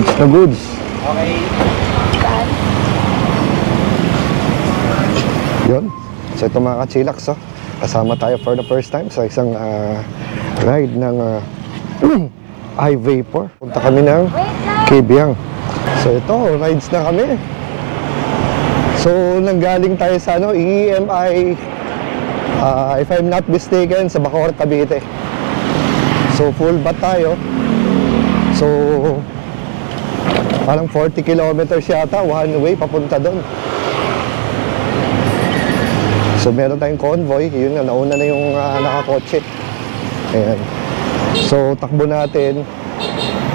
Goods na goods. Okay. Yun. So ito mga ka-chillax, oh. Kasama tayo for the first time sa isang ride ng iVapor. Punta kami ng Kabyang. So ito, rides na kami. So nanggaling tayo sa EMI, if I'm not mistaken, sa Bacoor, Cavite. So full bat tayo. So parang 40 kilometers yata one way papunta doon. So meron tayong convoy, yun na, nauna na yung nakakotse. Ayan. So takbo natin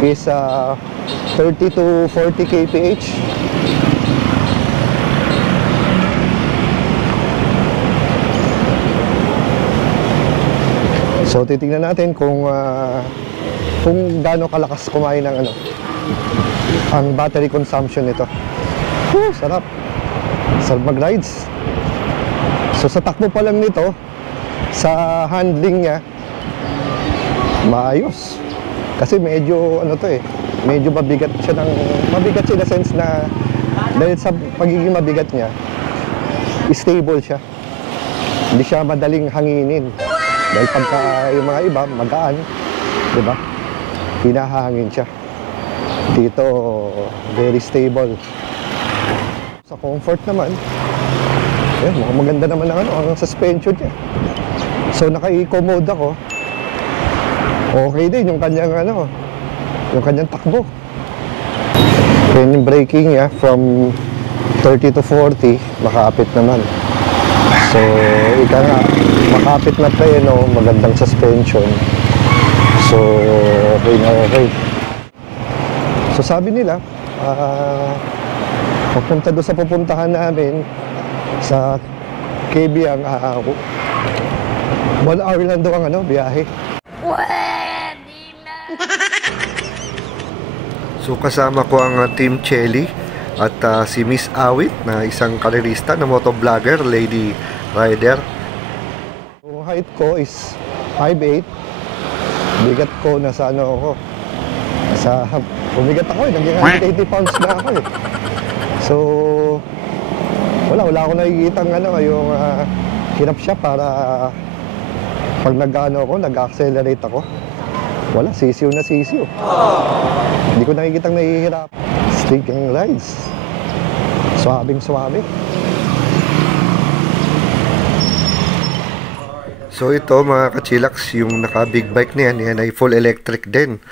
is 30 to 40 kph. So titingnan natin kung gaano kalakas kumain ng ang battery consumption nito. Sarap. Sarap mag-rides. So sa takbo pa lang nito, sa handling niya, maayos. Kasi medyo medyo mabigat siya in the sense na dahil sa pagiging mabigat niya, stable siya. Hindi siya madaling hanginin. Dahil pagka yung mga iba, magaan, di ba? Hinahangin siya. Dito, very stable. Sa comfort naman, mukhang maganda naman ang suspension niya. So naka-eco mode ako. Okay din yung kanyang yung kanyang takbo. Then yung braking niya from 30 to 40, makapit naman. So ika nga, makapit na preno, magandang suspension. So okay na okay. So sabi nila, papunta doon sa pupuntahan namin sa Kabyang, 1 hour lang daw ang biyahe. Pwede na! So kasama ko ang Team Chelly at si Miss Awit na isang karerista na motovlogger, lady rider. So height ko is 5'8". Bigat ko nasa bumigat ako naging 180 pounds na ako eh. So wala ako nakikitang yung hirap siya para pag nag-accelerate ako. Wala, sisiw na sisiw. Hindi ko nakikitang nahihirap. Slinking rides. Swabing swabe. So ito mga ka-chillax, yung naka-big bike na yan ay full electric din.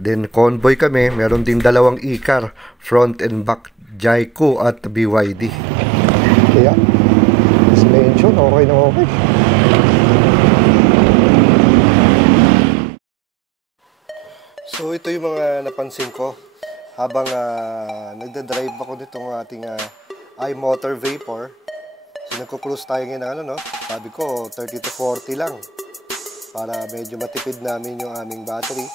Then convoy kami, meron din dalawang e-car, front and back, Jayco at BYD. Kaya, suspension, okay na okay. So ito yung mga napansin ko habang nagda-drive ako nitong ating iMotor Vapor. So nagko-cruise tayo ngayon sabi ko 30 to 40 lang para medyo matipid namin yung aming battery.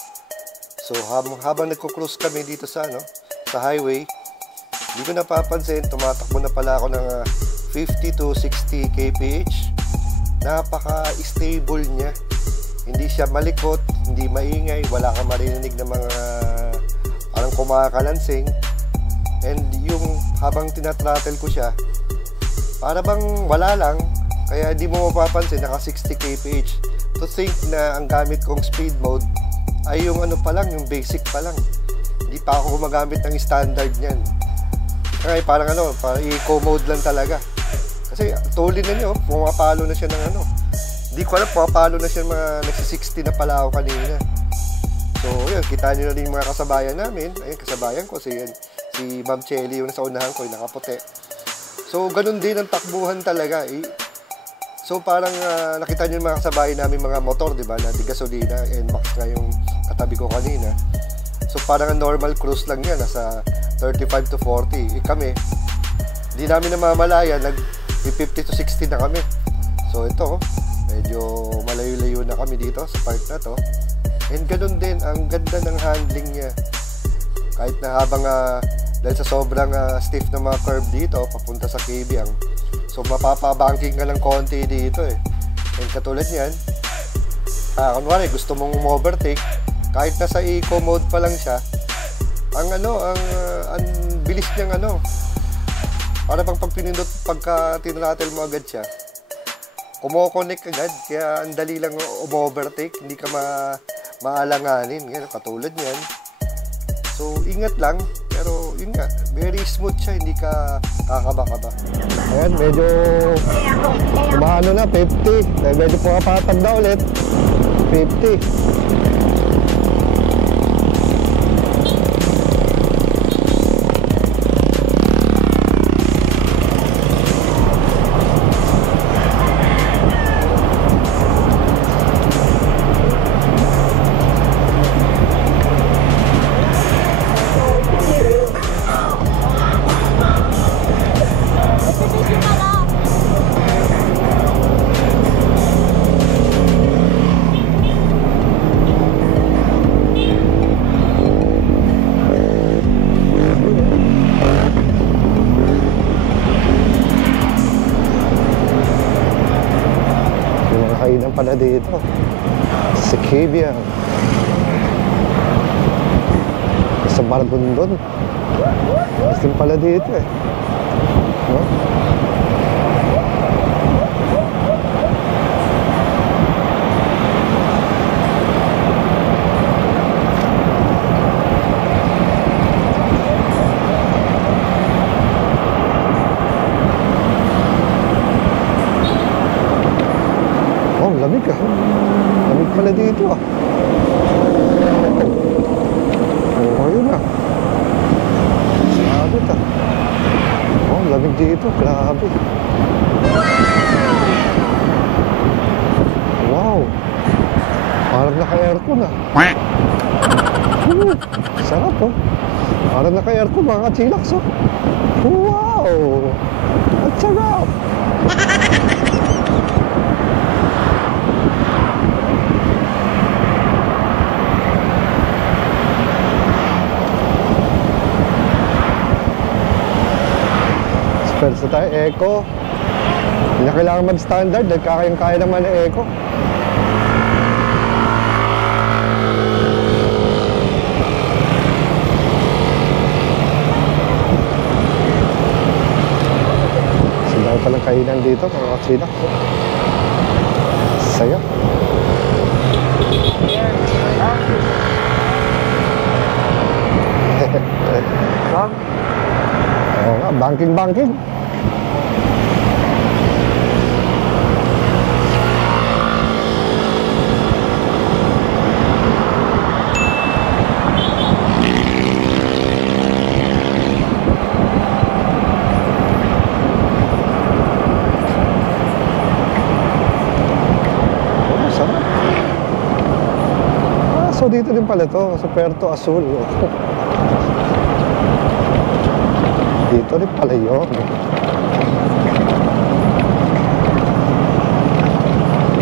So habang nagko-cruise kami dito sa highway, hindi ko napapansin, tumatakbo na pala ako ng 50 to 60 kph. Napaka-stable niya. Hindi siya malikot, hindi maingay, wala kang marinig ng mga parang kumakalansing. And yung habang tinatrattle ko siya, para bang wala lang, kaya hindi mo mapapansin, naka 60 kph. To think na ang gamit kong speed mode ay yung pa lang, yung basic pa lang. Hindi pa ako gumagamit ng standard niyan. Kaya parang parang eco mode lang talaga. Kasi tulin na niyo, pumapalo na siya ng Hindi ko alam, pumapalo na siya mga nagsi-60 na pala ako kanina. So yun, kita nyo na rin mga kasabayan namin. Ayun, kasabayan ko, si Ma'am Chelly, yung nasa unahan ko, yung nakaputi. So ganun din ang takbuhan talaga eh. So parang nakita nyo yung mga kasabayan namin mga motor, diba, na di gasolina, NMAX nga yung katabi ko kanina. So parang normal cruise lang yan, nasa 35 to 40. Kami, di namin namamalaya, nag-50 to 60 na kami. So ito, medyo malayo-layo na kami dito sa part na to. And ganun din, ang ganda ng handling niya. Kahit na habang dahil sa sobrang stiff na mga curve dito papunta sa Kabyang, so mapapabanking ka lang konti dito eh. And katulad niyan, kunwari gusto mong overtake, kahit nasa eco mode pa lang siya, ang bilis niyang para bang pag pinindot, pagka tinrattle mo agad siya, kumo-connect agad, kaya ang dali lang overtake, hindi ka maalanganin, yan, katulad niyan. So, ingat lang, pero yun nga, very smooth siya, hindi ka kakaba-kaba. Ayan, medyo umano na, 50, medyo pumapatag na ulit, 50. Kainan pala dito si Kivia sa Margondon. Asin pala dito no? Lamig lamig pala dito ayun grabe lamig dito, grabe. Wow, parang naka-aircon sarap parang naka-aircon mga chillax wow, at sarap. Sa tayo, Eco. Hindi na kailangan mag-standard, kayang-kaya naman ng Eco. Sandali palang kainan dito, mga katsina. Saya. Oo nga, banking. So dito din pala to, sa Puerto Azul. Dito rin pala yun.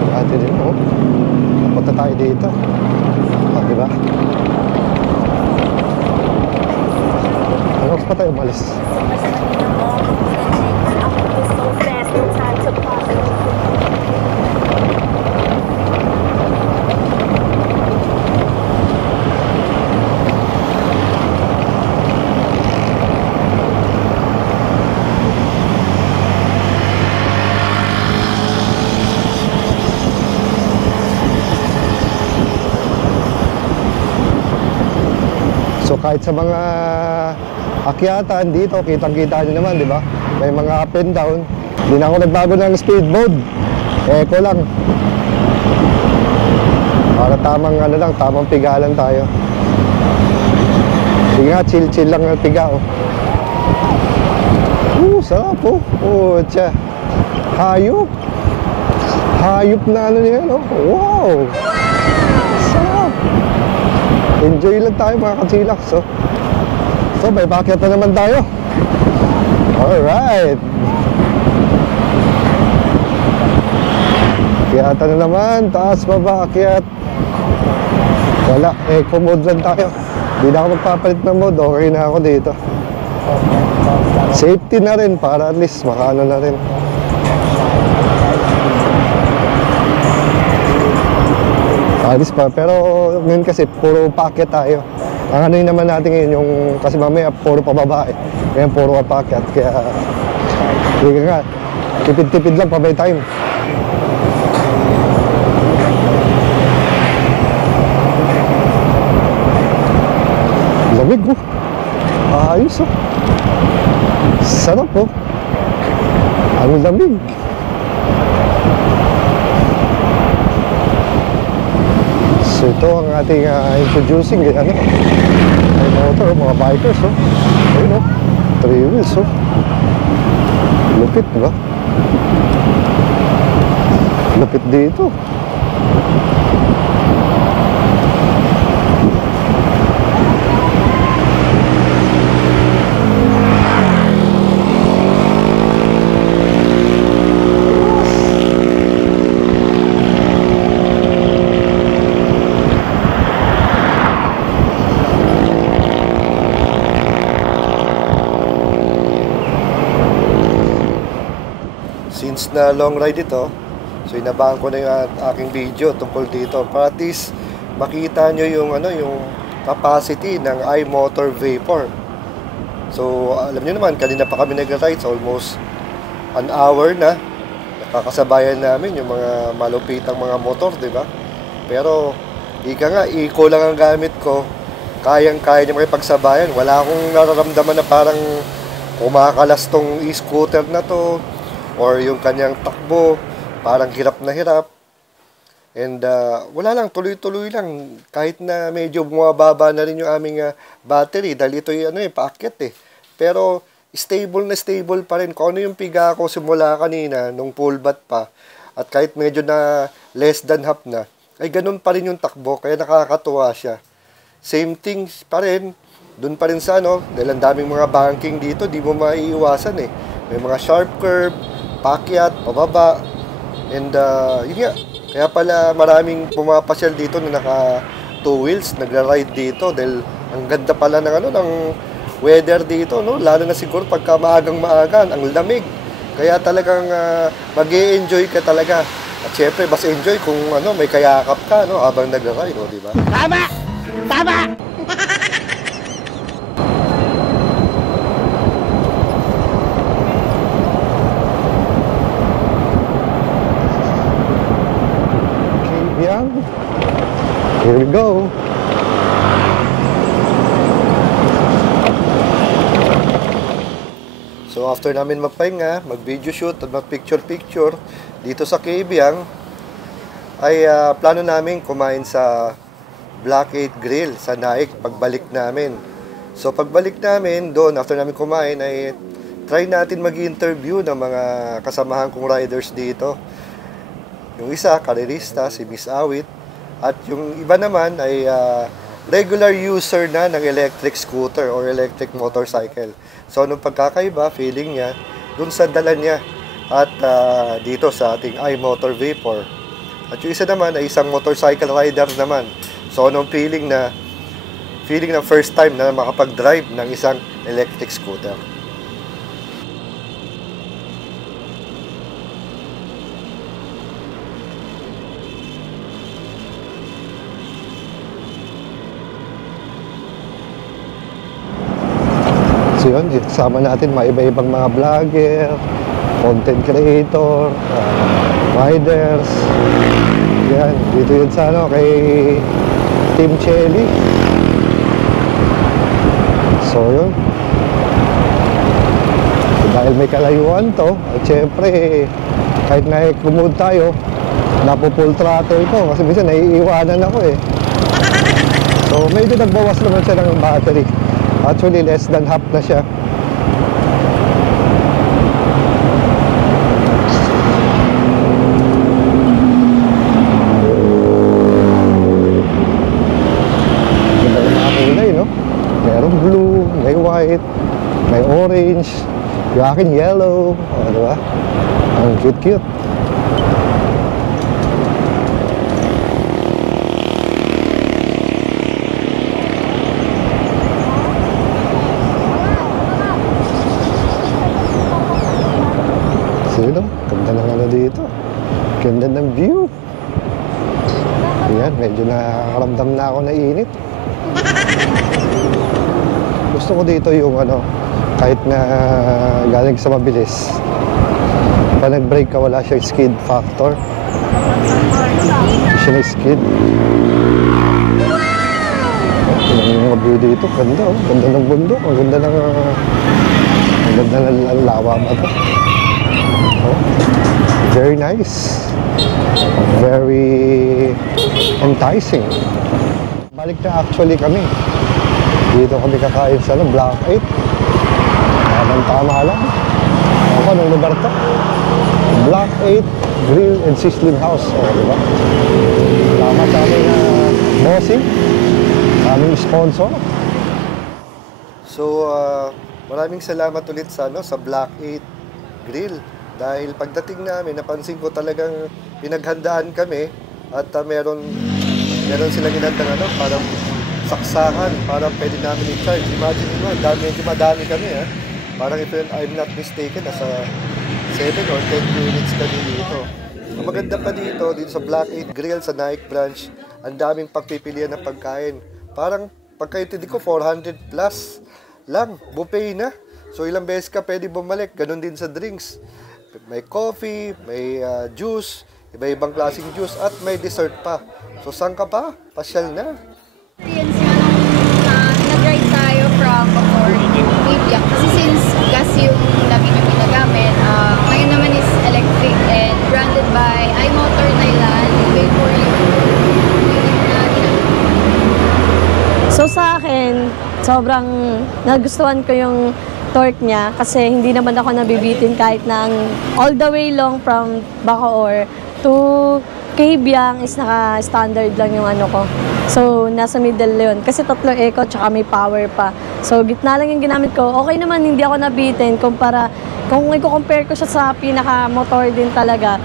Dati din punta tayo dito. Diba? Ano pa tayo umalis? So kahit sa mga akyatan dito, kitang-kita nyo naman, di ba? May mga up and down. Hindi na ako nagbago ng speed mode. Eco lang. Para tamang pigalan tayo. Sige nga, chill lang ang piga, sarap, tiya. Hayop. Hayop na yan, Wow! Sarap. Enjoy lang tayo mga kachillax. So may bakit na naman tayo. Alright. Akyatan na naman. Taas, baba, akyat. Wala, eco mode lang tayo. Hindi na ako magpapalit ng mode. Okay na ako dito. Safety na rin para at least makaano na rin. Alis pa, pero ngayon kasi puro packet tayo. Ang ano yun naman natin ngayon, yung, kasi mamaya puro pababa eh. Ngayon puro apakyat, kaya hindi nga, tipid-tipid lang pa by time. Lamig oh. Ayos oh. Sarap oh. Ang lamig. So ito ang ating introducing ano, ay motor, mga bikers oh. Ayun oh. 3 wheels oh. Lupit ba? Lupit dito. Since na long ride ito, so inabahan ko na yung aking video tungkol dito para at least makita nyo yung ano, yung capacity ng iMotor Vapor. So alam nyo naman, kanina pa kami nag-ride, so almost an hour na nakakasabayan namin yung mga malupitang mga motor, di ba? Pero ika nga, eco lang ang gamit ko, kayang-kaya niya makipagsabayan. Wala akong nararamdaman na parang kumakalas tong e-scooter na to, or yung kanyang takbo, parang hirap na hirap. And wala lang, tuloy-tuloy lang. Kahit na medyo bumababa na rin yung aming battery, dahil ito yung paakyat eh. Pero stable na stable pa rin. Kung ano yung piga ko simula kanina, nung full bat pa, at kahit medyo na less than half na, ay ganun pa rin yung takbo, kaya nakakatuwa siya. Same things pa rin, dun pa rin sa ano, dahil ang daming mga banking dito, di mo maiiwasan eh. May mga sharp curve, pakyat, pababa, and yun nga, kaya pala maraming pumapasyal dito na naka 2 wheels, nagra-ride dito dahil ang ganda pala ng ano, ng weather dito, no? Lalo na siguro pagka maagang-maagan, ang lamig, kaya talagang mag-e-enjoy ka talaga. At syempre, mas enjoy kung ano, may kayakap ka, no, habang nagra-ride, no, di ba? Tama! Tama! Here we go. So after namin magpahinga, mag-video shoot at mag-picture-picture dito sa Kabyang, ay plano namin kumain sa Black 8 Grill sa Naik pagbalik namin. So pagbalik namin doon, after namin kumain, ay try natin mag-interview ng mga kasamahan kong riders dito. Yung isa, karerista, si Miss Awit. At yung iba naman ay regular user na ng electric scooter or electric motorcycle. So, nung pagkakaiba, feeling niya, dun sa dala niya at dito sa ating iMotor Vapor. At yung isa naman ay isang motorcycle rider naman. So, nung feeling na first time na makapag-drive ng isang electric scooter. So yun, kasama natin mga iba-ibang mga vlogger, content creator, riders. Yan, dito yun sa ano, kay Team Chelly. So yun. So, dahil may kalayuan to, at syempre, kahit na-commute tayo, napo-full throttle ko kasi minsan naiiwanan ako eh. So maybe nagbawas naman siya ng battery. Actually, less than half na siya. Ganda ng mga kulay, no? Merong blue, may white, may orange, yung akin yellow. O, diba? Ang cute-cute. Sino? Ganda ng ano dito. Ganda ng view. Ayan, medyo nakaramdam na ako na init. Gusto ko dito yung kahit na galing sa mabilis. Pag nag-brake ka, wala siyang skid factor. Hindi siya na skid. Yung mga view dito, ganda oh. Ganda ng bundok, ang ganda ng lawa ba ito? Oh. Very nice. Very enticing. Balik na actually kami. Dito kami kakain sa Block 8. Tama lang. Ako, anong lugar to? Block 8 Grill and Sizzling House. O, diba? Tama sa aming bossing. Aming sponsor. So, maraming salamat ulit sa Block 8 Grill. Dahil pagdating namin, napansin ko talagang pinaghandaan kami at meron silang inandang parang saksahan, parang pwede namin i-charge. Imagine mo, medyo madami kami Parang if I'm not mistaken, nasa 7 or 10 units kami dito. Ang maganda pa dito sa Block 8 Grill sa Nike branch, ang daming pagpipilian ng pagkain. Parang pagkaintindi ko 400 plus lang, buffet na. So ilang beses ka pwede bumalik, ganun din sa drinks. May coffee, may juice, iba-ibang klaseng juice at may dessert pa. So saan ka pa? Pasyal na. Experience nag-ride tayo from Bacoor, Libya. Kasi since gas yung lagi nyo ginagamit, ngayon naman is electric and branded by iMotor Thailand. Wait for you. So sa akin, sobrang nagustuhan ko yung torque niya kasi hindi naman ako nabibitin kahit na all the way long from Bacoor to Kabyang is naka-standard lang yung ko. So, nasa middle yun. Kasi 3 eco tsaka may power pa. So, gitna lang yung ginamit ko. Okay naman, hindi ako nabitin. Kung i-compare ko siya sa pinaka-motor din talaga,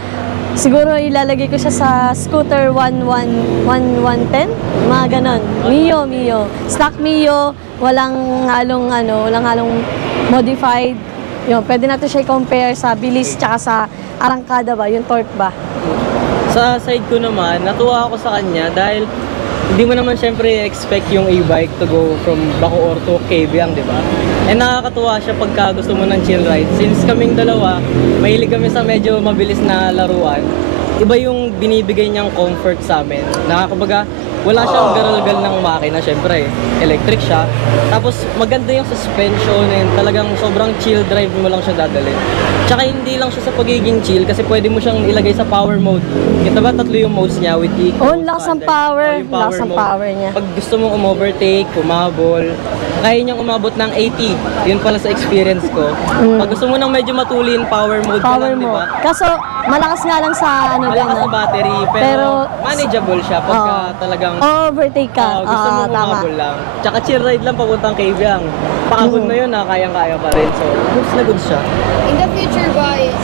siguro ilalagay ko siya sa scooter 1110, mga ganon. Mio. Stock Mio, walang halong modified. Yun, pwede natin siya i-compare sa bilis tsaka sa arangkada ba, yung torque ba. Sa side ko naman, natuwa ako sa kanya dahil hindi mo naman syempre expect yung e-bike to go from Bacoor to Kabyang, di ba? And nakakatuwa siya pagka gusto mo ng chill ride. Since kaming dalawa, mahilig kami sa medyo mabilis na laruan, iba yung binibigay niyang comfort sa amin. Nakakabaga, wala siyang garalgal ng makina, syempre, electric siya. Tapos maganda yung suspension and talagang sobrang chill drive mo lang siya dadalhin. Tsaka hindi lang siya sa pagiging chill kasi pwede mo siyang ilagay sa power mode. Kita ba 3 yung modes niya with eco? Oh, lakas ng power. Yung Lakas ng power niya. Pag gusto mong umovertake, kumabol, kaya niyang umabot ng 80. Yun pala sa experience ko. Pag gusto mo ng medyo matulin, power mode ka lang, di ba? Kaso, malakas nga lang sa Malakas sa battery, pero manageable siya pagka talagang overtake ka. gusto mo umabol lang. Tsaka chill ride lang papuntang Kabyang. Pakahon na yun, kayang-kaya pa rin. So, goods na goods siya. In the future guys,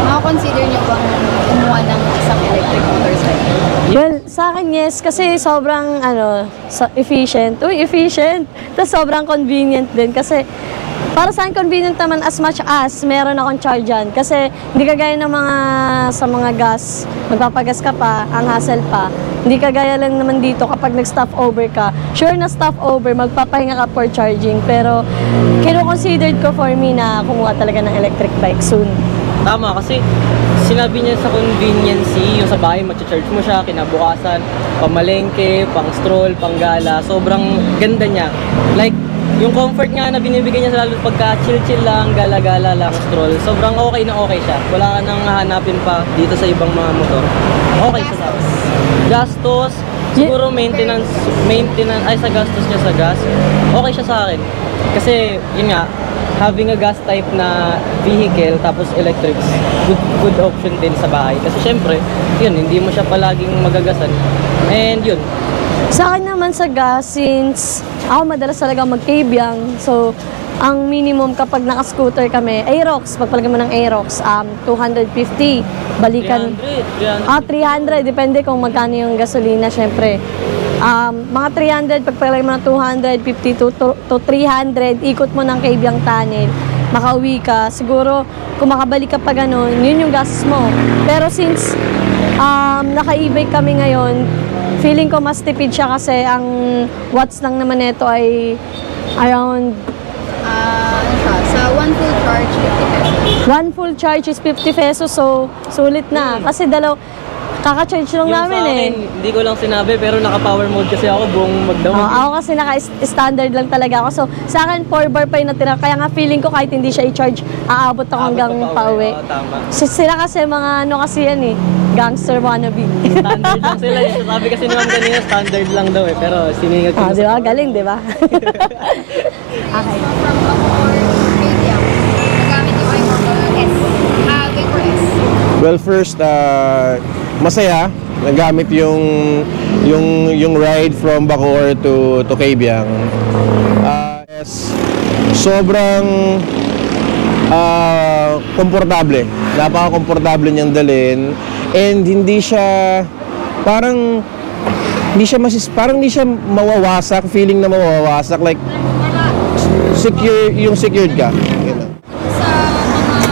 makakonsider nyo bang kumuha ng isang electric motorcycle? Well, sa akin yes, kasi sobrang efficient. Efficient! Tapos sobrang convenient din kasi para sa akin convenient naman as much as meron akong charge dyan. Kasi hindi kagaya ng sa mga gas, magpapagas ka pa, ang hassle pa. Hindi kagaya lang naman dito kapag nag-stop over ka. Sure na stop over, magpapahinga ka for charging. Pero kino-considered ko for me na kumuha talaga ng electric bike soon. Tama, kasi sinabi niya sa conveniency, yung sa bahay, matcha-charge mo siya, kinabukasan, pamalengke, pang stroll, pang gala, sobrang ganda niya. Like, yung comfort nga na binibigay niya lalo pagka chill-chill lang, gala-gala lang, stroll, sobrang okay na okay siya. Wala ka nang hahanapin pa dito sa ibang mga motor. Okay siya sa akin. Gastos, siguro maintenance, ay sa gastos niya sa gas, okay siya sa akin. Kasi, yun nga, having a gas type na vehicle tapos electrics, good option din sa bahay. Kasi syempre, yun, hindi mo siya palaging magagasan. And yun. Sa akin naman sa gas, since ako madalas talaga mag-Kabyang, so ang minimum kapag naka-scooter kami, Aerox, pagpalagay mo ng Aerox, 250, balikan. 300, depende kung magkano yung gasolina, syempre. Mga 300, pagpalagay mo ng 250 to 300, ikot mo ng Kabyang Tunnel, makauwi ka. Siguro, kung makabalik ka pa gano'n, yun yung gastos mo. Pero since naka-e-bike kami ngayon, feeling ko mas tipid siya kasi ang watts lang naman nito ay around Ano siya? Sa one full charge, 50 pesos. one full charge is 50 pesos, so sulit na. Kasi kaka-charge lang Yung namin sa akin, hindi ko lang sinabi pero naka-power mode kasi ako buong magdamag. Ako kasi naka-standard lang talaga ako. So, sa akin, 4 bar pa yung natira. Kaya nga feeling ko kahit hindi siya i-charge, aabot ako hanggang pauwi. Tama. Sila kasi mga ano kasi yan eh, gangster wannabe. Standard lang sila. Sabi kasi ni Ma'am kanina, standard lang daw eh. Pero siningag ko na Di ba? power. Galing, di ba? Okay. From Bacoor, Medium. Nagamit yung iMotor S. Vapor S. Well, first, masaya. Nagamit yung ride from Bacoor to Kabyang. Sobrang komportable. Napaka-komportable niyang dalhin. And hindi siya parang hindi siya mawawasak, feeling na mawawasak, like secured ka. Ganun. Sa mga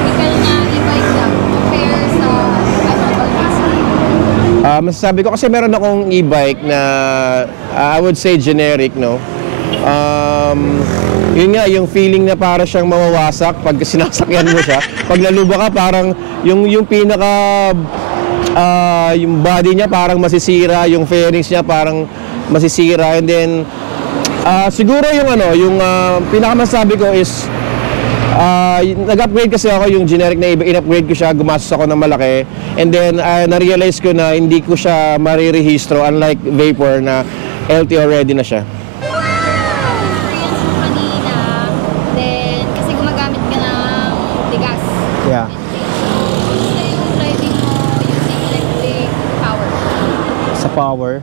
typical na e-bike lang, compare sa iMotor S. Masasabi ko kasi meron akong e-bike na I would say generic, no? Yun nga, yung feeling na para siyang mawawasak pag sinasakyan mo siya. Pag laluba ka, parang yung pinaka yung body niya parang masisira, yung fairings niya parang masisira, and then siguro yung pinakamasabi ko is nag-upgrade kasi ako yung generic na in-upgrade ko siya, gumastos ako ng malaki, and then na-realize ko na hindi ko siya marirehistro unlike Vapor na LTO ready na siya. Experience mo kanina, then kasi gumagamit ka ng tigas. Yeah. Gusto yung driving mo using electric power. Sa power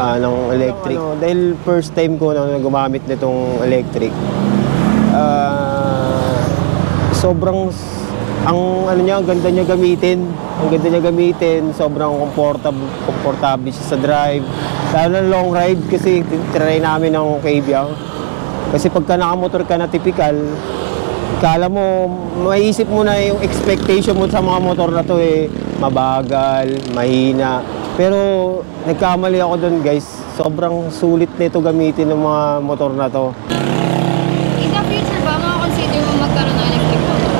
ng electric. Dahil first time ko na gumamit nitong electric, sobrang ang ganda niya gamitin. Ang ganda niya gamitin, sobrang komportable siya sa drive. Lalo na long ride kasi try namin ng Kabyang. Kasi pagka nakamotor ka na typical, kala mo, maiisip mo na yung expectation mo sa mga motor na to mabagal, mahina. Pero nagkamali ako doon, guys. Sobrang sulit nito gamitin ng mga motor na to. In the future ba, makakonsider mo magkaroon ng electric motor?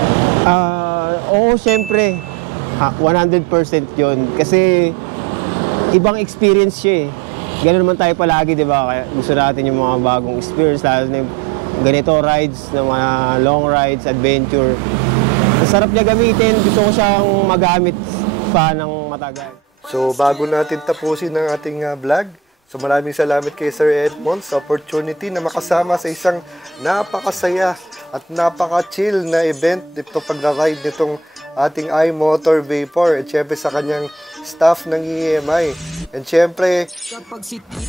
Oo, syempre. 100% yun. Kasi ibang experience siya eh. Ganun naman tayo palagi, di ba? Kaya gusto natin yung mga bagong experience, lalo na yung ganito rides, na mga long rides, adventure. Ang sarap niya gamitin. Gusto ko siyang magamit pa ng matagal. So, bago natin tapusin ang ating vlog, so maraming salamat kay Sir Edmond sa opportunity na makasama sa isang napakasaya at napaka-chill na event dito pagra-ride nitong ating iMotor Vapor at syempre sa kanyang staff ng EMI. And syempre,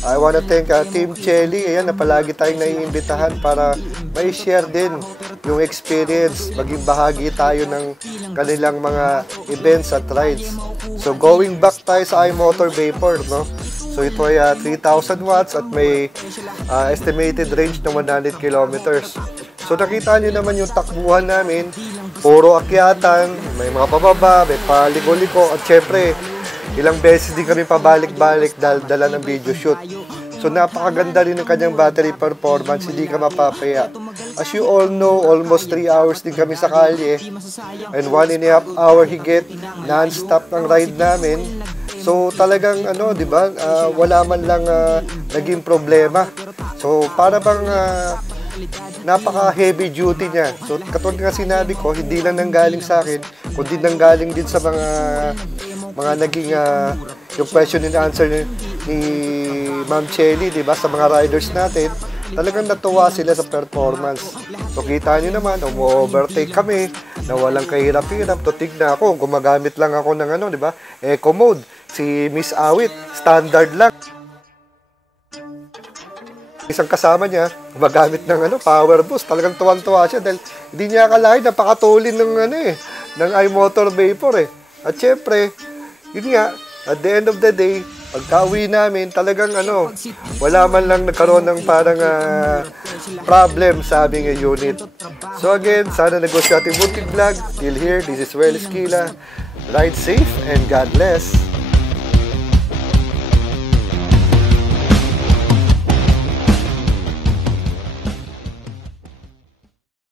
I wanna thank Team Chelly, ayan, na palagi tayong naiimbitahan para may share din yung experience, maging bahagi tayo ng kanilang mga events at rides. So going back tayo sa iMotor Vapor, no? So ito ay 3,000 watts at may estimated range ng 100 kilometers. So nakita nyo naman yung takbuhan namin, puro akyatan, may mga pababa, may paliko-liko, at syempre, ilang beses din kami pabalik-balik dahil dala ng video shoot. So napakaganda rin ng kanyang battery performance, hindi ka mapapaya. As you all know, almost 3 hours din kami sa kalye, and 1.5 hour higit, non-stop ang ride namin. So talagang di ba, wala man lang naging problema. So para bang napaka-heavy duty niya. So katulad nga sinabi ko, hindi lang nanggaling sa akin, kundi nanggaling din sa mga naging yung question and answer ni Ma'am Chelly, di ba, sa mga riders natin. Talagang natuwa sila sa performance. So kita nyo naman, umu-overtake kami na walang kahirap-hirap. Tutig na ako, gumagamit lang ako ng di ba, eco mode. Si Miss Awit, standard lang. Isang kasama niya, gumagamit ng power boost. Talagang tuwang-tuwa siya dahil hindi niya akalain, napakatulin ng ng iMotor Vapor At syempre, yun nga, at the end of the day, pagka-uwi namin, talagang wala man lang nagkaroon ng parang problem sa aming unit. So again, sana nagustuhan ating munting vlog. Till here, this is Well Esquila. Ride safe and God bless.